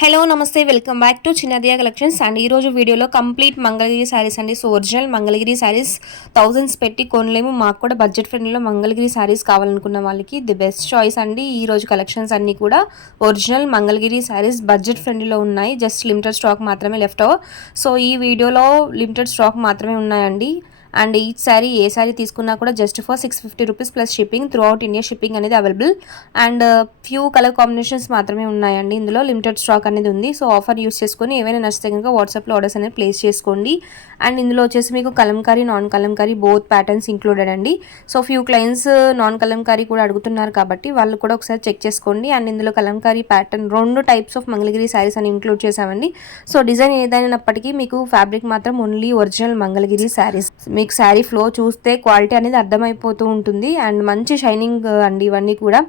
Hello నమస్తే welcome back to Chinnadiya collections and ఈ రోజు వీడియోలో కంప్లీట్ మంగళగిరి శారీస్ అండి. So original Mangalagiri sarees thousands పెట్టి కొనలేము, మాకు కూడా బడ్జెట్ ఫ్రెండ్లీలో మంగళగిరి శారీస్ కావాలనుకున్న వాళ్ళకి ది బెస్ట్ చాయిస్ అండి. ఈ రోజు కలెక్షన్స్ అన్నీ కూడా ఒరిజినల్ మంగళగిరి శారీస్ బడ్జెట్ ఫ్రెండ్లీలో ఉన్నాయి. జస్ట్ లిమిటెడ్ స్టాక్ మాత్రమే లెఫ్ట్ ఓవర్. సో ఈ వీడియోలో లిమిటెడ్ స్టాక్ మాత్రమే ఉన్నాయండి. అండ్ ఈచ్ శారీ ఏ శారీ తీసుకున్నా కూడా just for 650 rupees plus shipping, throughout India shipping అనేది available. And few colour combinations మాత్రమే ఉన్నాయండి. ఇందులో లిమిటెడ్ స్టాక్ అనేది ఉంది. సో ఆఫర్ యూస్ చేసుకొని ఏవైనా నచ్చితే కనుక వాట్సాప్లో ఆర్డర్స్ అనేది ప్లేస్ చేసుకోండి. అండ్ ఇందులో వచ్చేసి మీకు Kalamkari non Kalamkari both patterns included అండి. So few clients non Kalamkari కూడా అడుగుతున్నారు కాబట్టి వాళ్ళు కూడా ఒకసారి చెక్ చేసుకోండి. అండ్ ఇందులో Kalamkari pattern 2 types of Mangalagiri saris అని ఇంక్లూడ్ చేసామండి. సో డిజైన్ ఏదైనప్పటికీ మీకు ఫ్యాబ్రిక్ మాత్రం ఓన్లీ ఒరిజినల్ మంగళగిరి శారీస్. మీకు శారీ ఫ్లో చూస్తే క్వాలిటీ అనేది అర్థమైపోతూ ఉంటుంది. అండ్ మంచి షైనింగ్ అండి ఇవన్నీ కూడా.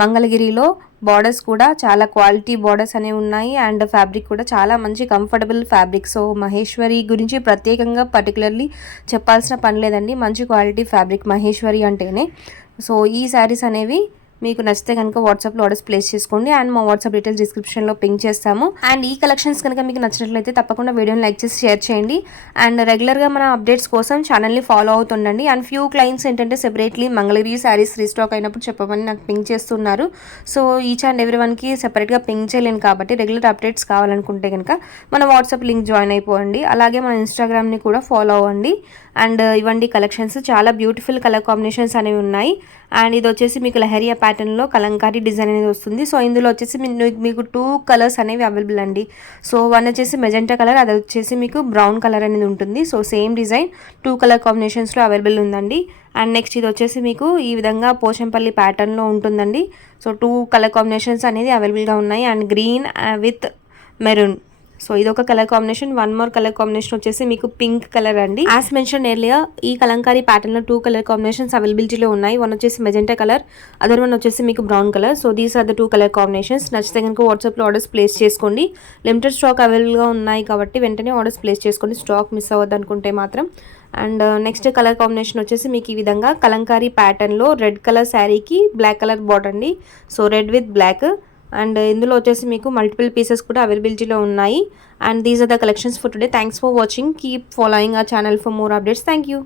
మంగళగిరిలో బార్డర్స్ కూడా చాలా క్వాలిటీ బార్డర్స్ అనేవి ఉన్నాయి. అండ్ ఫ్యాబ్రిక్ కూడా చాలా మంచి కంఫర్టబుల్ ఫ్యాబ్రిక్. సో మహేశ్వరి గురించి ప్రత్యేకంగా పర్టికులర్లీ చెప్పాల్సిన పని లేదండి. మంచి క్వాలిటీ ఫ్యాబ్రిక్ మహేశ్వరి అంటేనే. సో ఈ శారీస్ అనేవి మీకు నచ్చితే కనుక వాట్సాప్లో ఆర్డర్స్ ప్లేస్ చేసుకోండి. అండ్ మా వాట్సాప్ డీటెయిల్స్ డిస్క్రిప్షన్లో పింక్ చేస్తాము. అండ్ ఈ కలెక్షన్స్ కనుక మీకు నచ్చినట్లయితే తప్పకుండా వీడియోని లైక్ చేసి షేర్ చేయండి. అండ్ రెగ్యులర్గా మన అప్డేట్స్ కోసం ఛానల్ని ఫాలో అవుతుండండి. అండ్ ఫ్యూ క్లయింట్స్ ఏంటంటే సెపరేట్లీ మంగళగిరి శారీస్ రీస్టాక్ అయినప్పుడు చెప్పమని నాకు పింక్ చేస్తున్నారు. సో ఈచ్ అండ్ ఎవ్రీ వన్కి సెపరేట్గా పింక్ చేయలేను కాబట్టి రెగ్యులర్ అప్డేట్స్ కావాలనుకుంటే కనుక మన వాట్సాప్ లింక్ జాయిన్ అయిపోండి. అలాగే మన ఇన్స్టాగ్రామ్ని కూడా ఫాలో అవ్వండి. అండ్ ఇవ్వండి కలెక్షన్స్ చాలా బ్యూటిఫుల్ కలర్ కాంబినేషన్స్ అనేవి ఉన్నాయి. అండ్ ఇది వచ్చేసి మీకు లహరియా ప్యాటర్న్లో కలంకారీ డిజైన్ అనేది వస్తుంది. సో ఇందులో వచ్చేసి మీకు 2 కలర్స్ అనేవి అవైలబుల్ అండి. సో వన్ వచ్చేసి మెజెంటా కలర్, అది వచ్చేసి మీకు బ్రౌన్ కలర్ అనేది ఉంటుంది. సో సేమ్ డిజైన్ 2 కలర్ కాంబినేషన్స్లో అవైలబుల్ ఉందండి. అండ్ నెక్స్ట్ ఇది వచ్చేసి మీకు ఈ విధంగా పోచంపల్లి ప్యాటర్న్లో ఉంటుందండి. సో 2 కలర్ కాంబినేషన్స్ అనేది అవైలబుల్గా ఉన్నాయి. And green with maroon. So ఇదొక colour combination. One more colour combination వచ్చేసి మీకు పింక్ కలర్ అండి. యాజ్ మెన్షన్ ఎర్లియర్ ఈ కలంకారీ ప్యాటర్న్ లో 2 కలర్ కాంబినేషన్స్ అవైలబిలిటీలో ఉన్నాయి. వన్ వచ్చేసి మెజెంటా కలర్, అదర్ వన్ వచ్చేసి మీకు brown colour. So these are the 2 colour combinations. నచ్చితే కనుక వాట్సాప్లో ఆర్డర్స్ ప్లేస్ చేసుకోండి. లిమిటెడ్ స్టాక్ అవైలబుల్గా ఉన్నాయి కాబట్టి వెంటనే ఆర్డర్స్ ప్లేస్ చేసుకోండి, స్టాక్ మిస్ అవ్వద్దు అనుకుంటే మాత్రం. అండ్ నెక్స్ట్ కలర్ కాంబినేషన్ వచ్చేసి మీకు ఈ విధంగా కలంకారీ ప్యాటర్న్లో రెడ్ కలర్ శారీకి బ్లాక్ కలర్ బార్డర్ అండి. So red with black. And ఇందులో వచ్చేసి మీకు మల్టిపుల్ పీసెస్ కూడా అవైలబిలిటీలో ఉన్నాయి. And these are the collections for today. Thanks for watching. Keep following our channel for more updates. Thank you.